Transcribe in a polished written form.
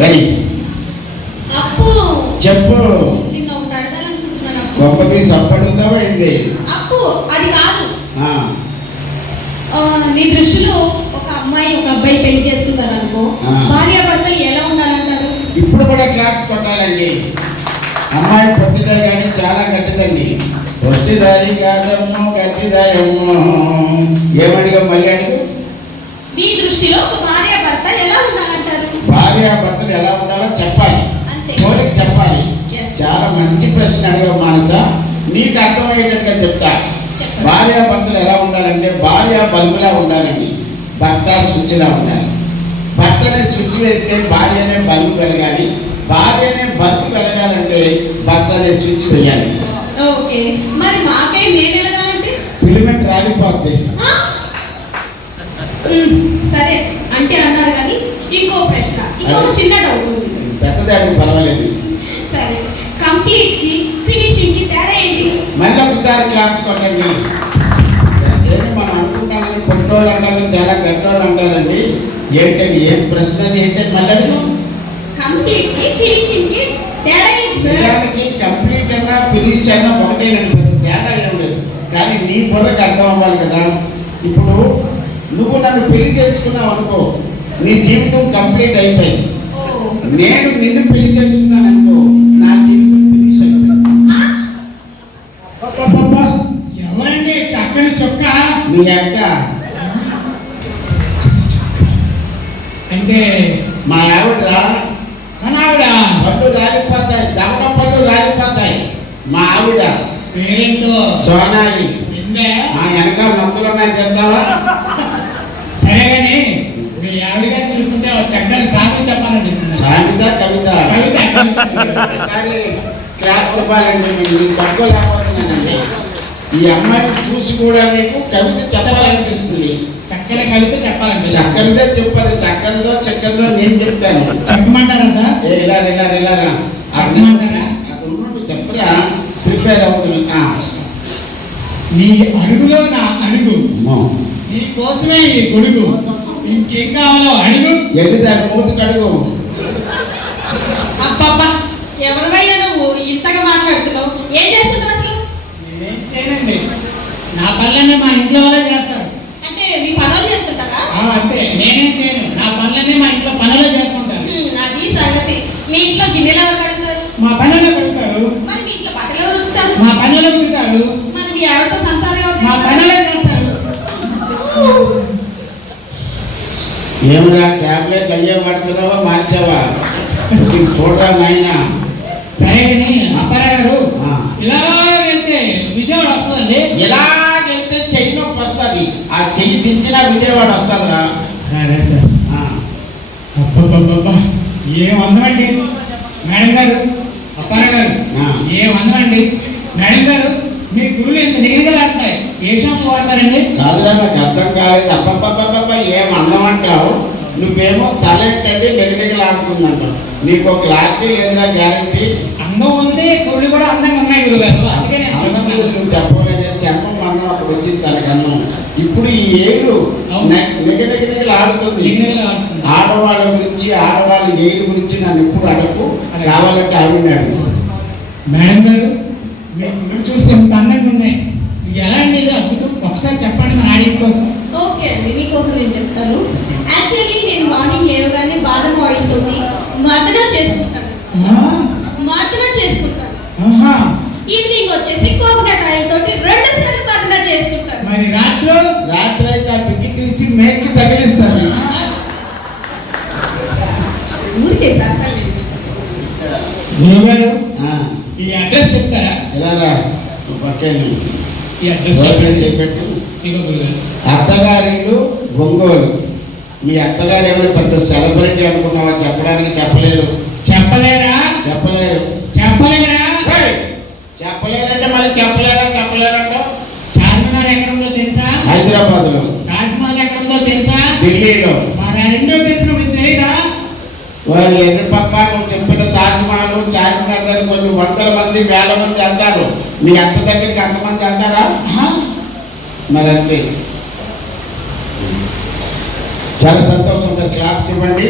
Ready అప్పు చెప్పు. నిన్న ఒకటి అడగాలనుకుంటున్నాను. గొప్పది సప్పడుతావా ఏంది? అప్పు అది కాదు. ఆ, నీ దృష్టిలో ఒక అమ్మాయి ఒక అబ్బాయి పెళ్లి చేసుకుంటారు అనుకో, భార్యాభర్తలు ఎలా ఉండాలంటారు? ఇప్పుడు కూడా క్లాప్స్ కొట్టాలండి. అమ్మాయి పొట్టిదారి కానీ చాలా గట్టిదండి. పొట్టిదారి కాదమ్మో గట్టిదాయమ్మో. ఏమడిగా మళ్ళీ అడుగు. నీ దృష్టిలో ఒక భార్యాభర్త ఎలా ఉండాలంటారు? భార్యాభర్తలు ఎలా ఉండాలో చెప్పాలి, అంతే, కోరిక చెప్పాలి. Yes. చాలా మంచి ప్రశ్న అడిగా మానస. నీకు అర్థమయ్యేటట్టుగా చెప్తా. చెప్పండి. భార్యాభర్తలు ఎలా ఉండాలంటే భార్య బల్బులా ఉండాలండి, భర్త స్విచ్లా ఉండాలి. భర్తని స్విచ్ వేస్తే భార్యనే బల్బు వెలగాలి, భార్యనే బల్బు వెలగాలంటే భర్తనే స్విచ్ వేయాలి. ఓకే, మరి మాకై నేను ఎలాగాలంటే ఫిలిమెంట్ రాలిపోద్ది. సరే అంటే అన్నారు కానీ ఇంకో ప్రశ్న, ఇంకొక చిన్న డౌట్ ఉంది. పెద్దదానికి పర్వాలేదు. సరే, కంప్లీట్ కి ఫినిషింగ్ కి తేడా ఏంటి? మళ్ళీ ఒకసారి క్లాప్స్ కొట్టండి. మనం అనుకుంటామని పొట్టోళ్ళు అంటారు, చాలా గట్టోళ్ళు అంటారండి. ఏంటండి ఏం ప్రశ్న ఏంటంటే మళ్ళీ కంప్లీట్ కి ఫినిషింగ్ కి తేడా ఏంటి సార్? దానికి కంప్లీట్ అన్నా ఫినిష్ అన్నా ఒకటేనండి, పెద్ద తేడా ఏం లేదు. కానీ నీ బుర్రకు అర్థం అవ్వాలి కదా. ఇప్పుడు నువ్వు నన్ను పెళ్లి చేసుకున్నావు అనుకో, నీ జీవితం కంప్లీట్ అయిపోయింది. నేను నిన్ను పెళ్లి చేసుకున్నాను అనుకో, నా జీవితం ఫినిష్ అయిపోయింది. ఎవరండి చక్కని చొక్క? మీ అక్క అంటే మా ఆవిడరా. మన ఆవిడ పళ్ళు రాలిపోతాయి, దమన పళ్ళు రాలిపోతాయి. మా ఆవిడ పేరెంటో సోనాలి. విందే? ఆ వెనకాల నొత్తులు ఉన్నాయి చెప్తావా? సరే గాని మీ ఆవిడ గారిని చూస్తుంటే ఒక చక్కని సాగు చెప్పాలనిపిస్తుంది. సాగిత కవిత ఒకసారి క్లాప్ చెప్పాలండి. మీకు తక్కువ లేకపోతున్నానండి. ఈ అమ్మాయిని చూసి కూడా మీకు కవిత చెప్పాలనిపిస్తుంది. చక్కని కవిత చెప్పాలనిపిస్తుంది. చక్కనిదే చెప్పదు, చక్కనిదో చక్కనిదో నేను చెప్తాను. చెప్పమంటారా సార్? ఇలా రా చెప్పమంటారా? అది ఉన్నట్టు చెప్పరా, ప్రిపేర్ అవుతున్నా. నీ అడుగులో నా అడుగు, నీ కోసమే ఈ గొడుగు, ఇంకేం కావాలో అడుగు. ఎల్లిదాన్ని మూతి కడుగు. అబ్బబ్బా, ఎవరివయ్యా నువ్వు ఇంతగా మాట్లాడుతున్నావు? ఏం చేస్తున్నావు అసలు? నేనేం చేయనండి, నా పనులన్నీ మా ఇంట్లో వాళ్ళే చేస్తారు. అంటే మీ పనులు చేస్తుంటారా? అంతే, నేనేం చేయను, నా పనులన్నీ మా ఇంట్లో పనులే చేస్తుంటాను. అది సంగతి. మీ ఇంట్లో గిన్నెలు ఎవరు కడుగుతారు? మా పనులు కడుగుతారు. మరి మీ ఇంట్లో బట్టలు ఎవరు ఉతుకుతారు? మా పనులు కుడతారు. మరి మీ ఆవిడతో సంసారం ఎవరు మా చేస్తారు? పనులే చేస్తారు. ఏమరా ట్యాబ్లెట్లు అయ్యే పడుతున్నావా మార్చావా? చూడరా నాయనా. సరే కానీ అప్పారావు గారు, ఆ. ఇలా వెళ్తే విజయవాడ వస్తుందండి. ఎలాగైతే చెయ్యి నొప్పి వస్తుంది, ఆ చెయ్యి దించినా విజయవాడ వస్తుందిరా. సరే సార్. అబ్బబ్బబ్బబ్బా, ఏం అందమండి మేడం గారు, అప్పారావు గారు, ఏం అందమండి మేడం గారు. మీ గురువులు ఎంత నిగనిగలాడుతాయి. ఏ షాంపూ వాడతారండి? కాదురా, నాకు అర్థం కాలేదు. అబ్బబ్బబ్బబ్బ ఏం అందం అంటావు? నువ్వేమో తలెట్టండి నిగనిగలాడుతుందంటావు. నీకు ఒక క్లారిటీ లేదురా, గ్యారంటీ. అందం ఉంది, గురువులు కూడా అందంగా ఉన్నాయి గురుగారు. అందుకే నేను అందం చెప్తున్నాను. నువ్వు చెప్పలేదు, చర్మం అందం అక్కడ వచ్చింది తనకన్నం. ఇప్పుడు ఈ ఏరు నిగనిగలాడుతుంది. నిగనిగలాడుతుంది. ఆడవాళ్ళ గురించి, ఆడవాళ్ళ ఏడు గురించి నన్ను ఎప్పుడు అడగకు. కావాలంటే ఆవిడ అడుగు. మేడం గారు, మీ గురువు చూస్తే ఎంత అందంగా ఉన్నాయి. ఎలా అండి అద్భుతం? ఒకసారి చెప్పండి మన ఆడియన్స్ కోసం. ఓకే అండి, మీకోసం నేను చెప్తాను. యాక్చువల్లీ నేను మార్నింగ్ లేవగానే బాదం ఆయిల్ తోటి మర్దన చేసుకుంటాను. మర్దన చేసుకుంటాను. ఈవినింగ్ వచ్చేసి కోకోనట్ ఆయిల్ తోటి 2 సార్లు మర్దన చేసుకుంటాను. మరి రాత్రి అయితే ఆ పిక్కి తీసి మేక్కి తగిలిస్తాను. ఊరికే సార్ గురువు గారు, ఈ అడ్రస్ చెప్తారా? ఎలా రా పక్కన ఈ అడ్రస్ చెప్పట్టు. ఇగో గురుగారు, అత్తగారిల్లు ఒంగోలు. మీ అత్తగారు ఏమైనా పెద్ద సెలబ్రిటీ అనుకున్నావా? చెప్పడానికి చెప్పలేరు. చెప్పలేరా? చెప్పలేరు. చెప్పలేరా? చెప్పలేరంటే మళ్ళీ చెప్పలేరంట. చార్మినార్ ఎక్కడుందో తెలుసా? హైదరాబాద్ లో. తాజ్మహల్ ఎక్కడుందో తెలుసా? ఢిల్లీలో. మరి ఆ రెండో తెలిసిన మీకు తెలియదా? వారు ఎన్ని పక్క నువ్వు చెప్పిన తాజ్మహల్, చార్మినార్ దగ్గర కొన్ని వందల మంది, వేల మంది అంటారు. మీ అత్త దగ్గరికి అంతమంది అంటారా? మరి అంతే. చాలా సంతోషం. క్లాప్స్ ఇవ్వండి.